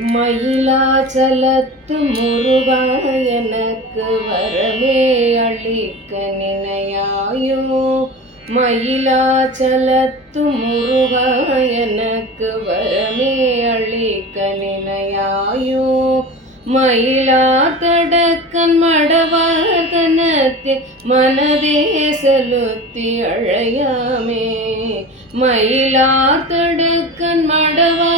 மயிலாச்சலத்து முருகா எனக்கு வரவே அளிக்க நினையாயோ? மயிலாச்சலத்து முருகா எனக்கு வரவே அளிக்க நினையாயோ? மயிலா தடக்கன் மடவாதனத்தில் மனதே செலுத்தி அழையாமே? மயிலா தடக்கன் மடவா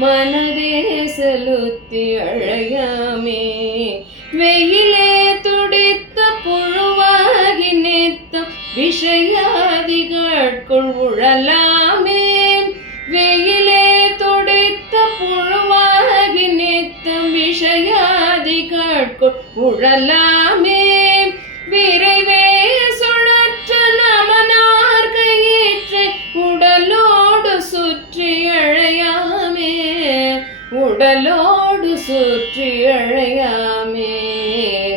மனதே செலுத்தி அழையாமே. வெயிலே துடித்த புழுவாகி நித்தம் விஷயாதிகட்குள் உழலாமே. வெயிலே துடித்த புழுவாகி நித்தம் விஷயாதிகட்குள் உழலாமே. விரைவே உடலோடு சுற்றி அழையாமே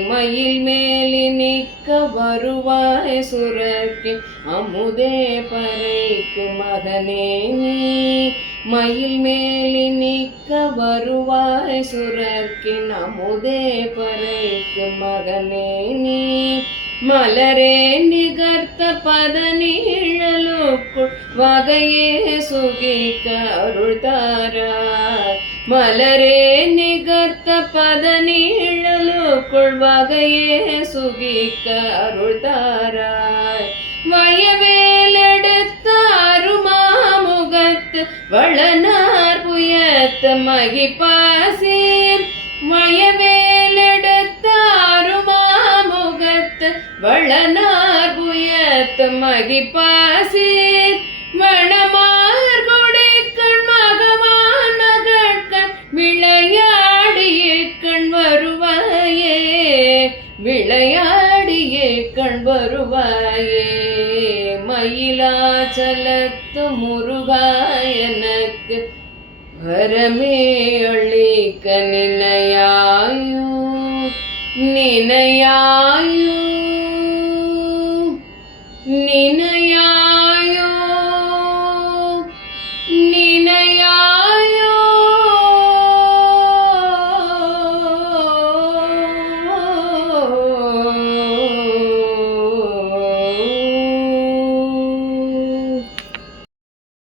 மயில் மேலி நிற்க வருவாய் சுரக்கி அமுதே பறைக்கு மகனே நீ. மயில் மேலி நிற்க வருவாய் சுரக்கின் அமுதே பறைக்கு மகனே நீ. மலரே நிகர்த்த பதனிழலுக்குள் வகையே சுகிக்க அருள் தாராய் மலரே நிகர்த்த பதனிழலுக்குள் வகையே சுகிக்க அருள் தாராய் வயவேலெடுத்த அருமாமுகத்து வளனார் புயத்த மகிப்பாசீர் வயவேலெடுத்த வளனார் புயத்த மகிப்பாசீர் மணமார் கொடைக்கண் மகவான் மகட்கண் விளையாடிய கண் வருவாயே. விளையாடிய கண் வருவாயே. மயிலாச்சலத்து முருகாயனக்கு வரமே அளிக்க நினையாயும். நினையா நினை